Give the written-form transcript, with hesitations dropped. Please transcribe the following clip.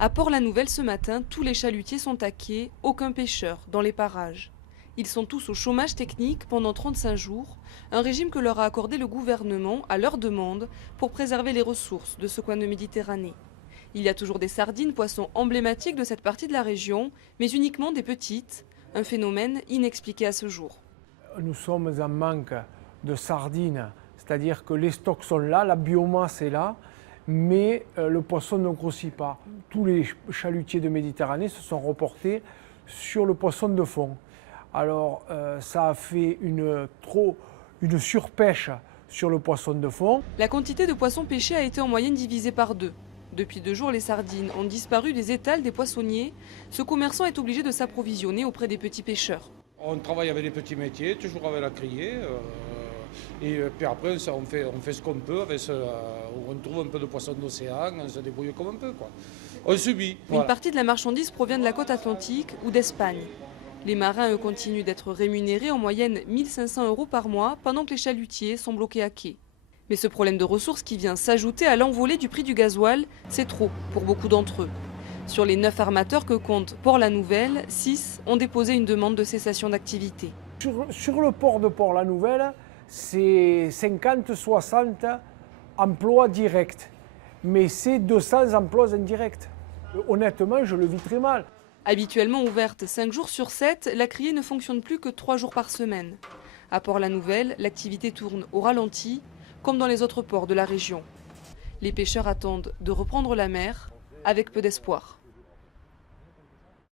À Port-la-Nouvelle ce matin, tous les chalutiers sont à quai, aucun pêcheur dans les parages. Ils sont tous au chômage technique pendant 35 jours, un régime que leur a accordé le gouvernement à leur demande pour préserver les ressources de ce coin de Méditerranée. Il y a toujours des sardines, poissons emblématiques de cette partie de la région, mais uniquement des petites, un phénomène inexpliqué à ce jour. Nous sommes en manque de sardines, c'est-à-dire que les stocks sont là, la biomasse est là, mais le poisson ne grossit pas. Tous les chalutiers de Méditerranée se sont reportés sur le poisson de fond. Alors ça a fait une surpêche sur le poisson de fond. La quantité de poissons pêchés a été en moyenne divisée par 2. Depuis 2 jours, les sardines ont disparu des étals des poissonniers. Ce commerçant est obligé de s'approvisionner auprès des petits pêcheurs. On travaille avec les petits métiers, toujours avec la criée. Et puis après, on fait ce qu'on peut. On trouve un peu de poissons d'océan, on se débrouille comme on peut, quoi. On subit. Une partie de la marchandise provient de la côte atlantique ou d'Espagne. Les marins, eux, continuent d'être rémunérés en moyenne 1 500 € par mois, pendant que les chalutiers sont bloqués à quai. Mais ce problème de ressources qui vient s'ajouter à l'envolée du prix du gasoil, c'est trop pour beaucoup d'entre eux. Sur les 9 armateurs que compte Port-la-Nouvelle, 6 ont déposé une demande de cessation d'activité. Sur le port de Port-la-Nouvelle, c'est 50-60 emplois directs, mais c'est 200 emplois indirects. Honnêtement, je le vis très mal. Habituellement ouverte 5 jours sur 7, la criée ne fonctionne plus que 3 jours par semaine. À Port-la-Nouvelle, l'activité tourne au ralenti, comme dans les autres ports de la région. Les pêcheurs attendent de reprendre la mer avec peu d'espoir.